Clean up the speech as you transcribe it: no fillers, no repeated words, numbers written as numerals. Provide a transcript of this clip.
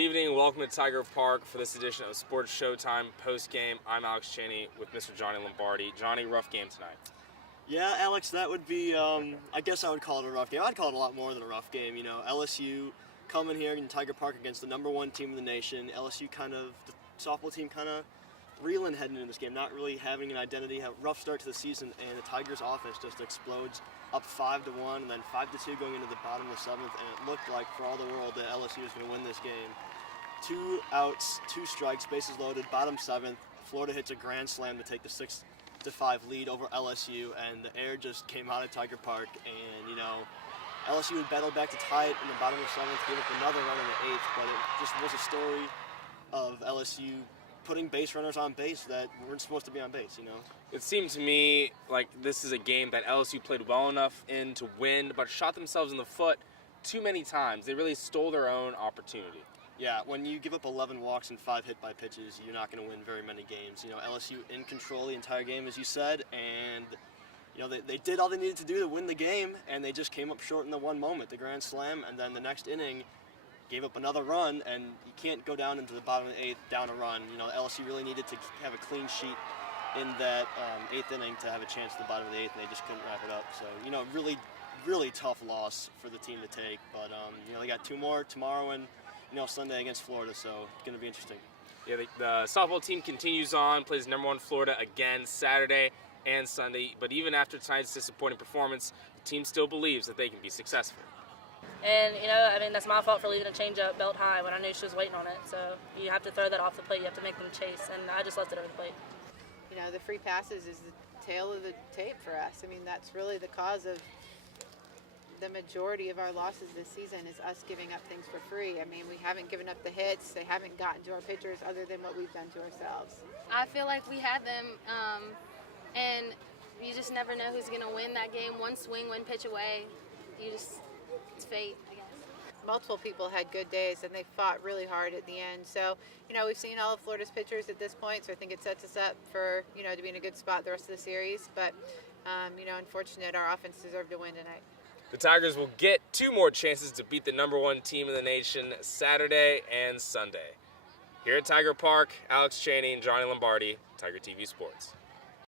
evening and welcome to Tiger Park for this edition of Sports Showtime post-game. I'm Alex Cheney with Mr. Johnny Lombardi. Johnny, rough game tonight. Yeah, Alex, that would be, I guess I would call it a rough game. I'd call it a lot more than a rough game. You know, LSU coming here in Tiger Park against the #1 team in the nation. LSU the softball team reeling heading into this game, not really having an identity, have a rough start to the season, and the Tigers' offense just explodes up 5-1 and then 5-2 going into the bottom of the 7th, and it looked like for all the world that LSU was going to win this game. 2 outs, 2 strikes, bases loaded, bottom 7th. Florida hits a grand slam to take the 6-5 lead over LSU, and the air just came out of Tiger Park, and you know, LSU would battle back to tie it in the bottom of the 7th, give up another run in the 8th, but it just was a story of LSU putting base runners on base that weren't supposed to be on base, you know? It seemed to me like this is a game that LSU played well enough in to win, but shot themselves in the foot too many times. They really stole their own opportunity. Yeah, when you give up 11 walks and 5 hit by pitches, you're not going to win very many games. You know, LSU in control the entire game, as you said, and you know they did all they needed to do to win the game, and they just came up short in the one moment, the grand slam, and then the next inning gave up another run, and you can't go down into the bottom of the 8th down a run. You know, LSU really needed to have a clean sheet in that 8th inning to have a chance at the bottom of the 8th, and they just couldn't wrap it up. So, you know, really, really tough loss for the team to take. But, you know, they got 2 more tomorrow and, you know, Sunday against Florida, so it's going to be interesting. Yeah, the softball team continues on, plays #1 Florida again Saturday and Sunday. But even after tonight's disappointing performance, the team still believes that they can be successful. And, you know, I mean, that's my fault for leaving a changeup belt high when I knew she was waiting on it. So you have to throw that off the plate. You have to make them chase. And I just left it over the plate. You know, the free passes is the tail of the tape for us. I mean, that's really the cause of the majority of our losses this season is us giving up things for free. I mean, we haven't given up the hits. They haven't gotten to our pitchers other than what we've done to ourselves. I feel like we had them, and you just never know who's going to win that game. One swing, one pitch away. It's fate, I guess. Multiple people had good days, and they fought really hard at the end. So, you know, we've seen all of Florida's pitchers at this point, so I think it sets us up for, you know, to be in a good spot the rest of the series. But, you know, unfortunate, our offense deserved to win tonight. The Tigers will get 2 more chances to beat the #1 team in the nation Saturday and Sunday. Here at Tiger Park, Alex Cheney and Johnny Lombardi, Tiger TV Sports.